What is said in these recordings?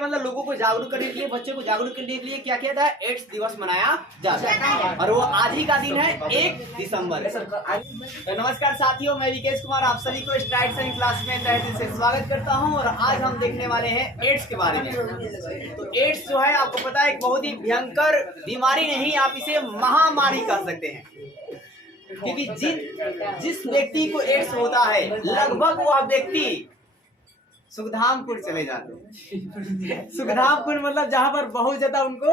मतलब लोगों को जागरूक करने के लिए, बच्चों को जागरूक करने के लिए क्या किया था, एड्स दिवस मनाया जाता है और वो आज ही का दिन है 1 दिसंबर। तो नमस्कार साथियों, मैं विकेश कुमार आप सभी को स्ट्राइड साइंस क्लास में तहे दिल से स्वागत करता हूं और आज हम देखने वाले हैं एड्स के बारे में। तो एड्स जो है आपको पता है एक बहुत ही भयंकर बीमारी नहीं, आप इसे महामारी कह सकते हैं, क्योंकि जिस व्यक्ति को एड्स होता है लगभग वह व्यक्ति सुखधामपुर चले जाते हैं। सुखधामपुर मतलब जहाँ पर बहुत ज्यादा उनको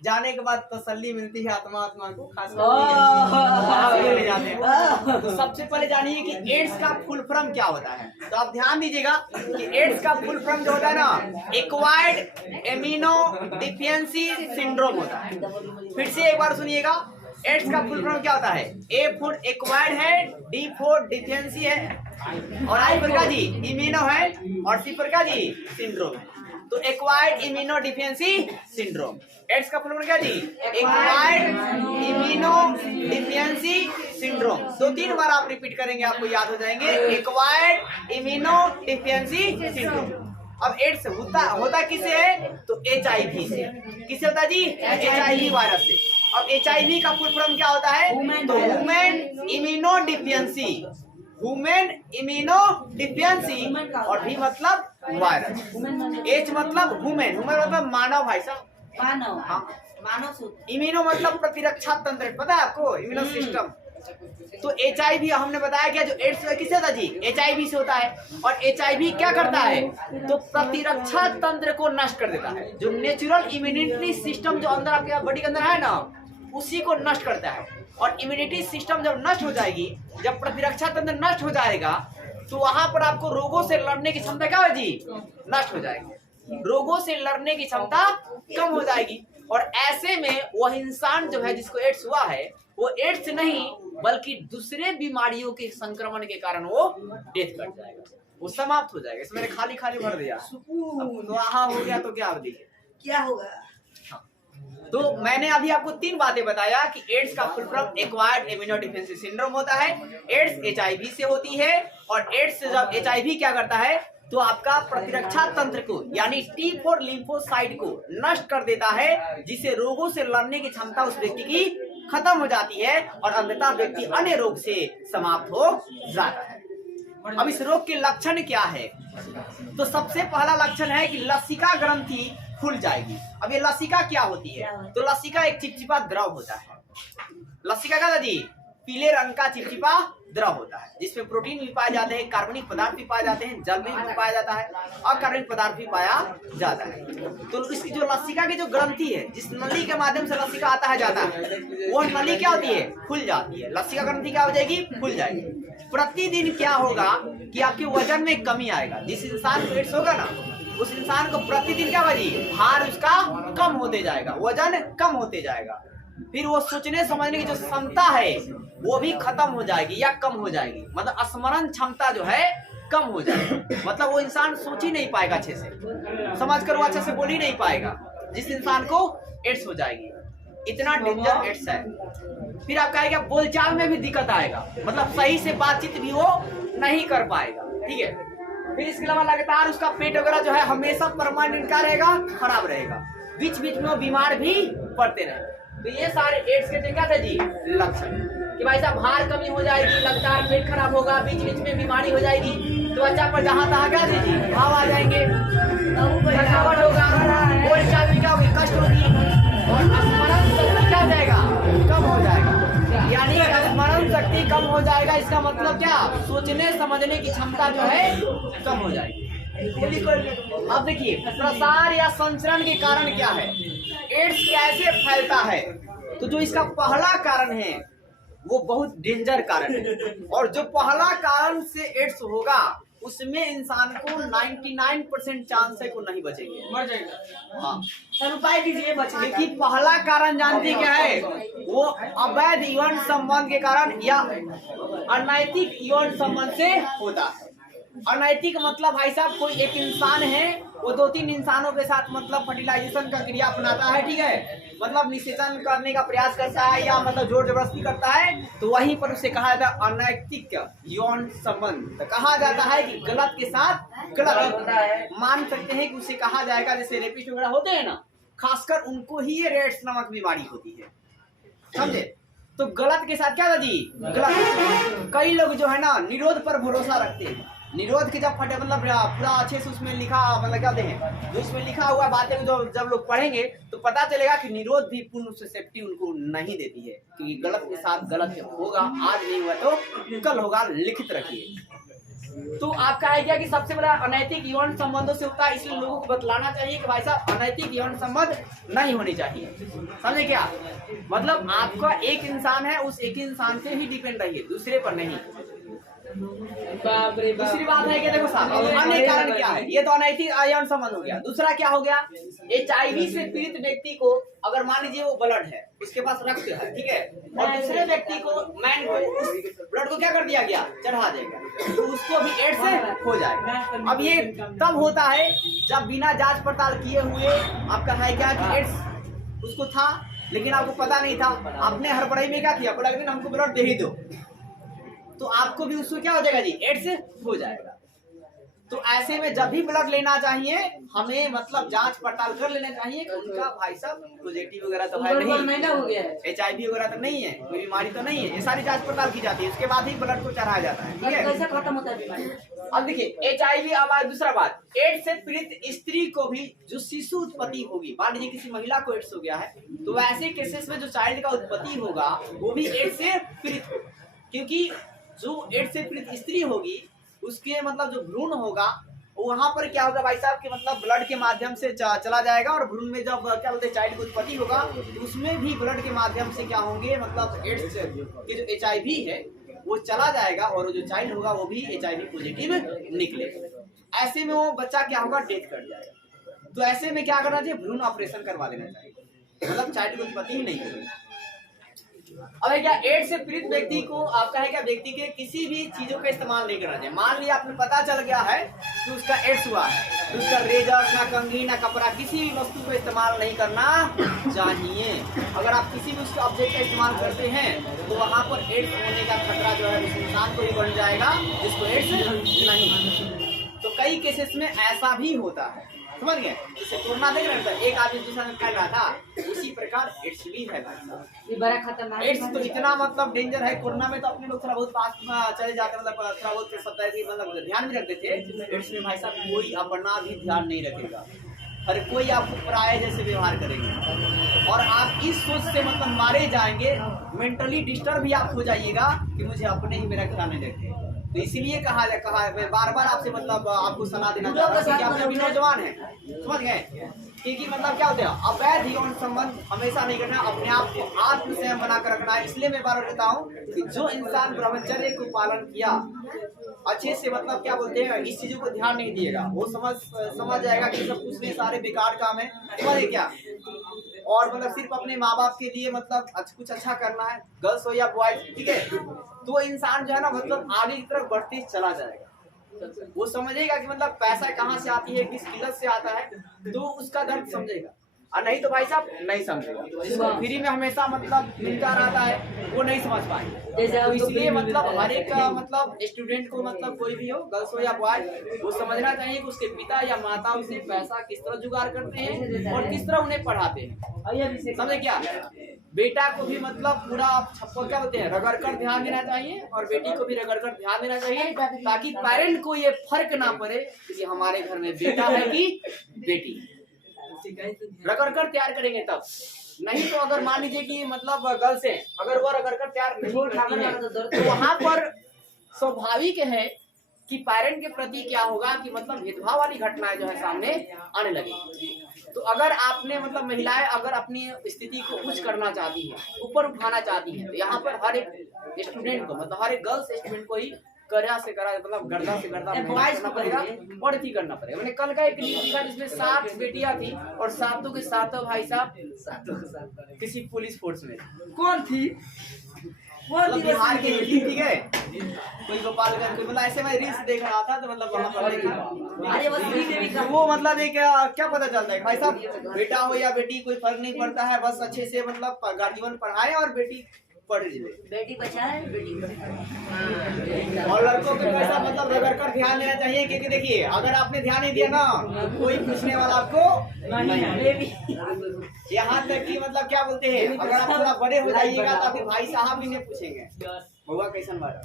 जाने के बाद तसल्ली मिलती है आत्मा को, खासकर चले जाते हैं। तो सबसे पहले जानिए कि एड्स का फुल फॉर्म क्या होता है। तो आप ध्यान दीजिएगा कि एड्स का फुल फॉर्म जो होता है ना, एक्वायर्ड इम्यूनो डिफिशियंसी सिंड्रोम होता है। फिर से एक बार सुनिएगा, एड्स का फुल फॉर्म क्या होता है। ए फॉर एक्वायर्ड है, डी फॉर डिफिशियंसी है और आई फॉर का जी इम्यूनो है और सी फॉर का जी सिंड्रोम है। तो acquired immunodeficiency syndrome, AIDS का फुल फॉर्म क्या जी, एक्वायर्ड इम्यूनो डिफिशियंसी सिंड्रोम। 2-3 बार आप रिपीट करेंगे आपको याद हो जाएंगे, एक्वायर्ड इम्यूनो डिफिशियंसी सिंड्रोम। अब एड्स होता किससे है, तो HIV से। किससे होता है जी, HIV वायरस से। अब HIV का फुल फॉर्म क्या होता है, तो human immuno deficiency, human immuno deficiency और भी मतलब वायरस। एच मतलब ह्यूमन, ह्यूमन मतलब मानव भाई साहब, मानव। हाँ, मानव। इम्यूनो मतलब प्रतिरक्षा तंत्र, पता है आपको, इम्यूनो सिस्टम। तो HIV हमने बताया क्या, जो एड्स किससे होता है जी, HIV से होता है। और HIV क्या करता है, तो प्रतिरक्षा तंत्र को नष्ट कर देता है। जो नेचुरल इम्यूनिटी सिस्टम जो अंदर आपके बॉडी के अंदर है ना, उसी को नष्ट करता है। और इम्यूनिटी सिस्टम जब नष्ट हो जाएगी, जब प्रतिरक्षा तंत्र नष्ट हो जाएगा, तो वहां पर आपको रोगों से लड़ने की क्षमता क्या हो जी, नष्ट हो जाएगी। रोगों से लड़ने की क्षमता कम हो जाएगी और ऐसे में वह इंसान जो है जिसको एड्स हुआ है, वो एड्स नहीं बल्कि दूसरे बीमारियों के संक्रमण के कारण वो डेथ कर जाएगा, वो समाप्त हो जाएगा। इसमें खाली खाली भर दिया, अब वहां हो गया तो क्या हो देखिए क्या होगा। तो मैंने अभी आपको 3 बातें बताया कि एड्स का full form acquired immunodeficiency syndrome होता है, एड्स HIV से होती है और एड्स जब HIV क्या करता है, तो आपका प्रतिरक्षा तंत्र को यानी T फॉर लिम्फोसाइट को नष्ट कर देता है, जिससे रोगों से लड़ने की क्षमता उस व्यक्ति की खत्म हो जाती है और अंततः व्यक्ति अन्य रोग से समाप्त हो जाता है। अब इस रोग के लक्षण क्या है, तो सबसे पहला लक्षण है कि लसिका ग्रंथि खुल जाएगी। अब ये लसिका क्या होती है, तो लसिका एक चिपचिपा द्रव होता है। लसिका क्या दादी, पीले रंग का चिपचिपा द्रव होता है, जिसमें प्रोटीन भी पाए जाते हैं, कार्बनिक पदार्थ भी पाए जाते हैं, जल भी पाया जाता है और कार्बनिक पदार्थ भी पाया जाता है। तो इसकी जो लसिका की जो ग्रंथि है, जिस नली के माध्यम से लसिका आता है जाता है, वो नली क्या होती है, खुल जाती है। लसिका ग्रंथि क्या हो जाएगी, खुल जाएगी। प्रतिदिन क्या होगा कि आपके वजन में कमी आएगा। जिस इंसान को एड्स होगा ना, उस इंसान को प्रतिदिन क्या होगी, भार उसका कम होते जाएगा, वजन कम होते जाएगा। फिर वो सोचने समझने की जो क्षमता है वो भी खत्म हो जाएगी या कम हो जाएगी, मतलब स्मरण क्षमता जो है कम हो जाएगी। मतलब वो इंसान सोच ही नहीं पाएगा अच्छे से, समझ कर वो अच्छे से बोल ही नहीं पाएगा, जिस इंसान को एड्स हो जाएगी। इतना डेंजर एड्स है। फिर आप कहेगा बोलचाल में भी दिक्कत आएगा, मतलब सही से बातचीत भी वो नहीं कर पाएगा, ठीक है। फिर इसके अलावा लगातार उसका पेट वगैरह जो है हमेशा परमानेंट क्या रहेगा, खराब रहेगा, बीच बीच में वो बीमार भी पड़ते रहे। तो ये सारे एड्स के क्या थे जी, लक्षण कि भाई साहब भार कमी हो जाएगी, लगातार पेट खराब होगा, बीच बीच में बीमारी हो जाएगी, तो बच्चा पर जहाँ तहाँ क्या जी घाव आ जाएंगे, थकावट होगा, बोलचाल में क्या होगी, कष्ट होगी और स्मरण शक्ति क्या हो जाएगा, कम हो जाएगा। यानी स्मरण शक्ति कम हो जाएगा, इसका मतलब क्या, सोचने समझने की क्षमता जो है कम हो जाएगी। अब देखिए प्रसार या संचरण के कारण क्या है, एड्स कैसे फैलता है। तो जो इसका पहला कारण है वो बहुत डेंजर कारण है, और जो पहला कारण से एड्स होगा उसमें इंसान को 99% चांस है को नहीं बचेंगे, मर जाएगा। हाँ सर, उपाय कीजिए बचने की। पहला कारण जानते क्या है, वो अवैध यौन संबंध के कारण या अनैतिक यौन संबंध से होता है। अनैतिक मतलब भाई साहब कोई एक इंसान है, वो 2-3 इंसानों के साथ मतलब फर्टिलाइजेशन का क्रिया अपनाता है, ठीक है, मतलब निषेचन करने का प्रयास करता है या मतलब जोर जबरदस्ती करता है, तो वहीं पर उसे कहा जाता है अनैतिक यौन संबंध। तो कहा जाता है कि गलत के साथ गलत होता है। मान सकते हैं कि उसे कहा जाएगा, जैसे रेपिस्ट वगैरह होते हैं ना, खासकर उनको ही ये रेट्स नामक बीमारी होती है, समझे। तो गलत के साथ क्या था जी, गलत। कई लोग जो है ना निरोध पर भरोसा रखते हैं, निरोध के जब फटे मतलब पूरा अच्छे से उसमें लिखा मतलब क्या होते हैं, जो उसमें लिखा हुआ बातें जो जब लोग पढ़ेंगे तो पता चलेगा कि निरोध भी पूर्ण से सेफ्टी उनको नहीं देती है, क्योंकि गलत के साथ गलत होगा, आज नहीं हुआ तो कल होगा, लिखित रखिए। तो आपका है क्या कि सबसे बड़ा अनैतिक यौन संबंधों से होता है, इसलिए लोगों को बतलाना चाहिए कि भाई साहब अनैतिक यौन संबंध नहीं होने चाहिए, समझे क्या। मतलब आपका एक इंसान है, उस एक इंसान से ही डिपेंड रहिए, दूसरे पर नहीं। दूसरी बात है कि देखो साहब अन्य कारण क्या है, ये तो अनैतिक यौन संबंध हो गया। दूसरा क्या हो गया, HIV से पीड़ित व्यक्ति को अगर मान लीजिए वो ब्लड है, उसके पास रक्त है, ठीक है, और दूसरे व्यक्ति को मैन को उस ब्लड को क्या कर दिया गया, चढ़ा देगा, तो उसको भी एड्स हो जाएगा। अब ये तब होता है जब बिना जांच पड़ताल किए हुए आपका है क्या कि एड्स उसको था, लेकिन आपको पता नहीं था, आपने हड़बड़ी में क्या किया, बोला कि हमको ब्लड दे ही दो, तो आपको भी उसको क्या हो जाएगा जी, एड्स हो जाएगा। तो ऐसे में जब भी ब्लड लेना चाहिए हमें मतलब जांच पड़ताल कर लेना चाहिए कि उनका भाई साहब पॉजिटिव वगैरह तो है नहीं, HIV वगैरह तो नहीं है, कोई बीमारी तो नहीं है, ये सारी जांच पड़ताल की जाती है, उसके बाद ही ब्लड को चढ़ाया जाता है, ठीक है। कैसे खत्म होता है बीमारी। अब देखिए HIV, अब दूसरा बात, एड्स से पीड़ित स्त्री को भी जो शिशु उत्पत्ति होगी, मान लीजिए किसी महिला को एड्स हो गया है, तो वैसे केसेस में जो चाइल्ड का उत्पत्ति होगा वो भी एड्स से पीड़ित होगा, क्योंकि जो एड्स से पीड़ित स्त्री होगी उसके मतलब जो भ्रूण होगा वहां पर क्या होगा भाई साहब कि मतलब ब्लड के माध्यम से चला जाएगा, और भ्रूण में जब क्या बोलते हैं चाइल्ड की उत्पत्ति होगा तो उसमें भी ब्लड के माध्यम से क्या होंगे मतलब एड्स के जो HIV है वो चला जाएगा, और जो चाइल्ड होगा वो भी HIV पॉजिटिव निकलेगा। ऐसे में वो बच्चा क्या होगा, डेथ कर जाएगा। तो ऐसे में क्या करना चाहिए, भ्रूण ऑपरेशन करवा लेना चाहिए, मतलब चाइल्ड की उत्पत्ति ही नहीं होगी। अब क्या एड्स से पीड़ित व्यक्ति को आपका है क्या, व्यक्ति के किसी भी चीजों का इस्तेमाल नहीं करना चाहिए। मान लिया आपने पता चल गया है कि उसका एड्स हुआ है, तो उसका रेजर ना कंघी ना कपड़ा किसी भी वस्तु का इस्तेमाल नहीं करना चाहिए। अगर आप किसी भी उसके ऑब्जेक्ट का इस्तेमाल करते हैं तो वहां पर एड्स होने का खतरा जो है उस इंसान को ही बढ़ जाएगा जिसको एड्स नहीं। तो कई केसेस में ऐसा भी होता है, समझ गए। जैसे कोरोना देख रहे हैं, एक आदमी दूसरा फैल रहा था, उसी प्रकार एड्स भी है भाई साहब, ये बड़ा खतरनाक। एड्स तो इतना मतलब डेंजर है, कोरोना में तो अपने लोग थोड़ा बहुत पास चले जाते, मतलब थोड़ा बहुत सप्ताह की मतलब ध्यान भी रखते थे। एड्स में भाई साहब कोई अपना भी ध्यान नहीं रखेगा, हर कोई आपको पराये जैसे व्यवहार करेंगे, और आप इस सोच से मतलब मारे जाएंगे, मेंटली डिस्टर्ब भी आप हो जाइएगा कि मुझे अपने ही मेरा ख्याल नहीं रखे। तो इसीलिए कहा मैं बार बार आपसे मतलब आपको सलाह देना चाहता हूँ कि आप अभी नौजवान हैं, समझ गए, क्योंकि मतलब क्या होता है अवैध यौन संबंध हमेशा नहीं करना, अपने आप को आत्मसंयम बना कर रखना है। इसलिए मैं बार बार कहता हूँ कि जो इंसान ब्रह्मचर्य को पालन किया अच्छे से, मतलब क्या बोलते हैं इस चीजों को ध्यान नहीं दिएगा, वो समझ जाएगा कि सब कुछ में सारे बेकार काम है, समझे क्या, और मतलब सिर्फ अपने माँ बाप के लिए मतलब कुछ अच्छा करना है, गर्ल्स हो या बॉयज, ठीक है, तो इंसान जो है ना मतलब आगे की तरफ बढ़ते चला जाएगा। वो समझेगा कि मतलब पैसा कहाँ से आती है, किस किल्लत से आता है, तो उसका दर्द समझेगा, और नहीं तो भाई साहब नहीं समझेगा। जिसको फ्री में हमेशा मतलब मिलता रहता है वो नहीं समझ पाएंगे। तो इसलिए मतलब हर एक मतलब स्टूडेंट को मतलब कोई भी हो, गर्ल्स हो या बॉय, वो समझना चाहिए कि उसके पिता या माता उसे पैसा किस तरह जुगाड़ करते हैं और किस तरह उन्हें पढ़ाते हैं, समझे क्या। बेटा को भी मतलब पूरा छप्पर क्या बोलते हैं रगड़ कर ध्यान देना चाहिए, और बेटी को भी रगड़ कर ध्यान देना चाहिए, ताकि पेरेंट को ये फर्क ना पड़े कि हमारे घर में बेटा है कि बेटी। रगड़ कर तैयार करेंगे तब, नहीं तो अगर मान लीजिए कि मतलब गर्ल्स हैं, अगर वो रगड़ कर तैयार नहीं करती है तो वहाँ पर स्वाभाविक है कि पेरेंट के प्रति क्या होगा कि मतलब भेदभाव वाली घटनाएं जो है सामने आने लगेगी। तो अगर आपने मतलब महिलाएं अगर अपनी स्थिति को उच्च करना चाहती है, ऊपर उठाना चाहती है, तो यहाँ पर हर एक स्टूडेंट को मतलब हर एक गर्ल्स स्टूडेंट को ही करा से करा मतलब गर्दा से गर्दा करना पड़ेगा, बढ़ती करना पड़ेगा। मैंने कल का एक न्यूज देखा जिसमें 7 बेटियां थी और 7 के 7 भाई साहब किसी पुलिस फोर्स में। कौन थी मतलब बिहार के हिंदी, ठीक है, कोई गोपालगंज, कोई मतलब ऐसे मैं रील्स देख रहा था तो मतलब वहाँ पर देखा वो मतलब एक क्या पता चलता है भाई साहब, बेटा हो या बेटी कोई फर्क नहीं पड़ता है, बस अच्छे से मतलब गार्जियन पढ़ाए और बेटी पढ़ ले, बेटी बचाए बेटी पढ़ाए। और लड़कों को ऐसा मतलब रगड़ कर ध्यान देना चाहिए, क्योंकि देखिए अगर आपने ध्यान नहीं दिया ना कोई पूछने वाला आपको नहीं। यहाँ तक कि मतलब क्या बोलते हैं, अगर आप थोड़ा बड़े हो जाइएगा तो फिर भाई साहब भी नहीं पूछेंगे बउआ कैसन बात।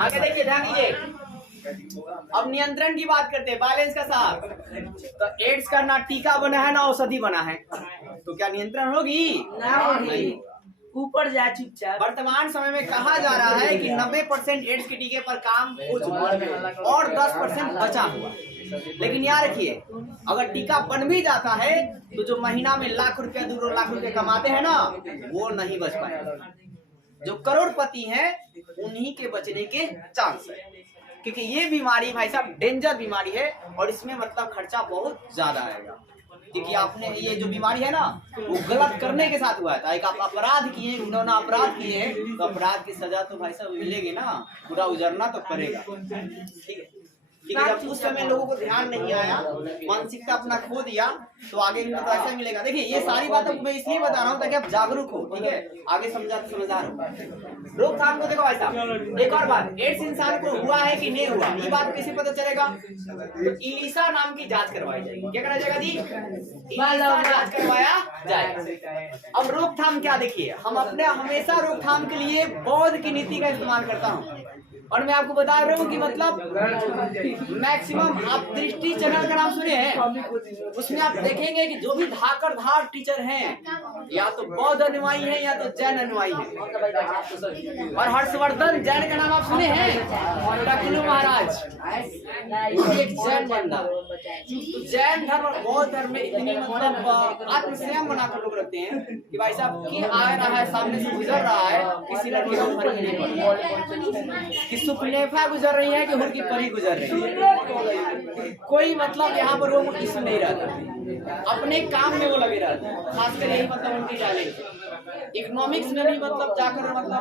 आगे देखिए ध्यान दीजिए, अब नियंत्रण की बात करते हैं, बैलेंस का साथ। तो एड्स का ना टीका बना है ना औषधि बना है, तो क्या नियंत्रण होगी? नहीं, ऊपर जा चुपचाप। वर्तमान समय में कहा जा रहा है कि 90% एड्स के टीके पर काम हो चुका है और 10% बचा हुआ। लेकिन याद रखिए, अगर टीका बन भी जाता है तो जो महीना में लाख रुपया 2 लाख रुपए कमाते हैं ना, वो नहीं बच पाएंगे। जो करोड़पति हैं उन्हीं के बचने के चांस है, क्योंकि ये बीमारी भाई साहब डेंजर बीमारी है और इसमें मतलब खर्चा बहुत ज्यादा आएगा। क्योंकि आपने ये जो बीमारी है ना वो गलत करने के साथ हुआ है। एक आप अपराध किए, उन्होंने अपराध किए हैं तो अपराध की सजा तो भाई साहब मिलेगी ना, पूरा उजरना तो पड़ेगा, ठीक है। क्योंकि जब उस समय लोगों को ध्यान नहीं आया, मानसिकता अपना खो दिया, तो आगे भी तो ऐसा मिलेगा। देखिए ये सारी बातें मैं इसलिए बता रहा हूँ ताकि आप जागरूक हो, ठीक है, आगे समझदार हो। रोकथाम को देखो भाई साहब, एक और बात, एड्स इंसान को हुआ है कि नहीं हुआ, ये बात कैसे पता चलेगा? तो इलिसा नाम की जांच करवाई जाएगी। क्या करा जाएगा जी? इलिसा जांच करवाया जाएगा। अब रोकथाम क्या, देखिए हम अपने हमेशा रोकथाम के लिए बौद्ध की नीति का इस्तेमाल करता हूँ, और मैं आपको बता रहा हूँ कि मतलब मैक्सिमम आप दृष्टि चैनल का नाम सुने हैं, उसमें आप देखेंगे कि जो भी धाकड़धार टीचर हैं या तो बौद्ध अनुयायी हैं या तो जैन अनुयायी हैं। और हर्षवर्धन जैन का नाम आप सुने हैं, टकलू महाराज एक जैन बंदा। तो जैन धर्म और बौद्ध धर्म में इतनी मतलब आत्मसंयम बनाकर लोग रखते हैं कि भाई साहब की आ रहा है, सामने से गुजर रहा है, किसी लड़की को फर्क नहीं पड़ता कि सुपनेफा गुजर रही है कि उनकी परी गुजर रही है, कोई मतलब यहाँ पर वो मुझसे नहीं रहता, अपने काम में वो लगे रहते हैं। खासकर यही मतलब उनकी टैलेंट। इकोनॉमिक्स में भी मतलब जाकर मतलब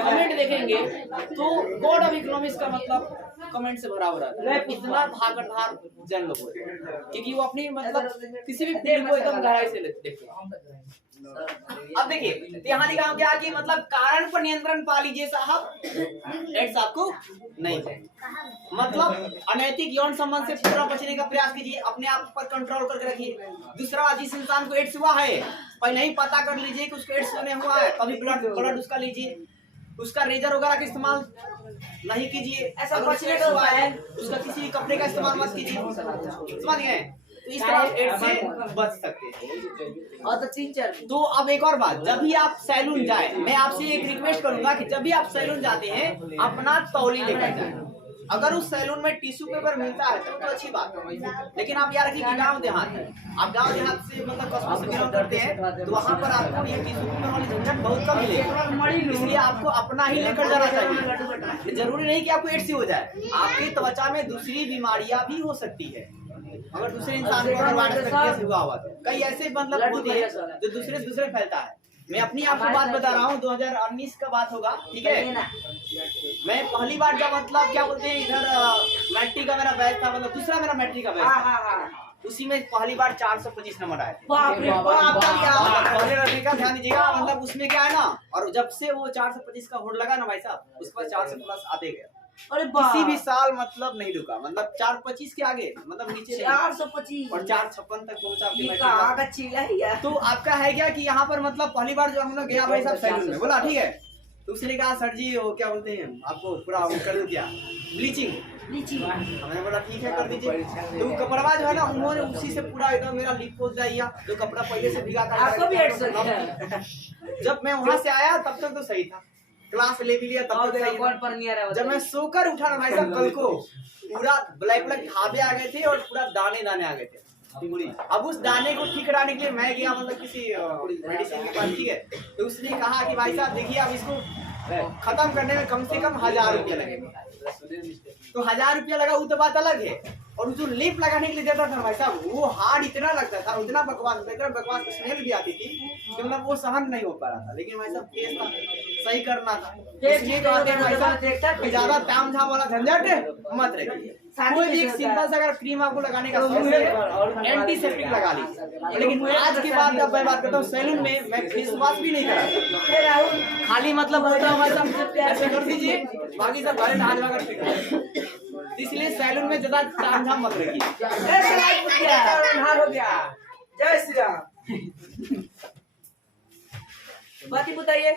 कमेंट देखेंगे तो गॉड ऑफ इकोनॉमिक्स का मतलब कमेंट से भरा हो रहा है, इतना भागधार जन लोग, क्योंकि वो अपनी मतलब किसी भी फील्ड को एकदम गहराई से देखते हैं। अब देखिए यहाँ लिखा क्या कि मतलब कारण पर नियंत्रण पा लीजिए साहब, एड्स आपको नहीं चाहिए। मतलब अनैतिक यौन संबंध से पूरा बचने का प्रयास कीजिए, अपने आप पर कंट्रोल करके रखिए। दूसरा, जिस इंसान को एड्स हुआ है पहले ही पता कर लीजिए कि उसको एड्स होने हुआ है, कभी ब्लड उसका लीजिए, उसका रेजर वगैरह का इस्तेमाल नहीं कीजिए, ऐसा बचने का हुआ है उसका किसी भी कपड़े का इस्तेमाल मत कीजिए, समझ गए? तो इस तरह एड्स से बच सकते हैं। और तो 3-4 तो अब एक और बात, जब भी आप सैलून जाए, मैं आपसे एक रिक्वेस्ट करूंगा कि जब भी आप सैलून जाते हैं अपना तौली लेकर जाए। अगर उस सैलून में टिश्यू पेपर मिलता है तो अच्छी बात है, लेकिन आप यार रखिए गाँव देहात है, आप गाँव देहात से मतलब कस्बों से बिलोंग करते हैं तो वहाँ पर आपको ये टिश्यू पेपर वाली झंझट बहुत कम मिलेगी, इसलिए आपको अपना ही लेकर जाना चाहिए। जरूरी नहीं कि आपको एड्स हो जाए, आपकी त्वचा में दूसरी बीमारियां भी हो सकती है अगर दूसरे इंसान को वायरस हुआ हुआ। कई ऐसे मतलब होते हैं जो दूसरे से दूसरे फैलता है। मैं अपनी आपको बात बता रहा हूँ, 2019 का बात होगा, ठीक है। मैं पहली बार जब मतलब क्या बोलते हैं इधर मैट्रिक का मेरा बैच था, मतलब दूसरा मेरा मैट्रिक का बैच था, उसी में पहली बार 425 नंबर आए। पहले का ध्यान दीजिएगा, मतलब उसमें क्या है ना, और जब से वो 425 का होड़ लगा ना भाई साहब, उसके बाद 400 प्लस आते गए। अरे किसी भी साल मतलब नहीं रुका, मतलब 425 के आगे मतलब नीचे 425 और 456 तक पहुंचा। तो आपका है क्या कि यहाँ पर मतलब पहली बार जो हम लोग गया भाई साहब सैलून में, बोला ठीक है, तो उसने कहा सर जी वो क्या बोलते हैं आपको पूरा कर दूं क्या, ब्लीचिंग। हमने बोला ठीक है कर दीजिए। तो कपड़ा जो है ना उन्होंने उसी से पूरा एकदम मेरा लिप पोत दिया, जो कपड़ा पहले से भिगा था। जब मैं वहाँ से आया तब तक तो सही था, क्लास ले भी लिया तब तक सही था। जब मैं सोकर उठा ना भाई साहब कल को पूरा ब्लैक धाबे आ गए थे और पूरा दाने दाने आ गए थे। अब उस दाने को ठीक कराने के लिए मैं गया मतलब किसी मेडिसिन के पास, ठीक है। तो उसने कहा कि भाई साहब देखिए अब इसको खत्म करने में कम से कम 1000 रुपया लगेगा। तो 1000 रुपया लगा वो तो बात अलग है, और जो लेप लगाने के लिए देता था भाई साहब, वो हार्ड इतना लगता था, इतना बकवास होता, इतना बकवास स्मेल भी आती थी कि मतलब वो सहन नहीं हो पा रहा था। लेकिन भाई साहब केस था, सही करना था, इसलिए तो आते हैं भाई साहब कि ज्यादा ताम झाम वाला झंझट मत रखिए। कोई भी एक सिंपल सा अगर क्रीम आपको लगाने का सोच है, एंटीसेप्टिक लगा लीजिए। लेकिन आज के बाद जब मैं बात करता हूँ सैलून में, मैं फेस वॉश भी नहीं करा, खाली मतलब बोलता हूँ भाई साहब ऐसे कर दीजिए, बाकी सब घरे नहा धोआ कर फेंक। इसलिए सैलून में ज्यादा ताम झाम मत रखिए। हो गया। जय श्री राम। बाकी बताइए।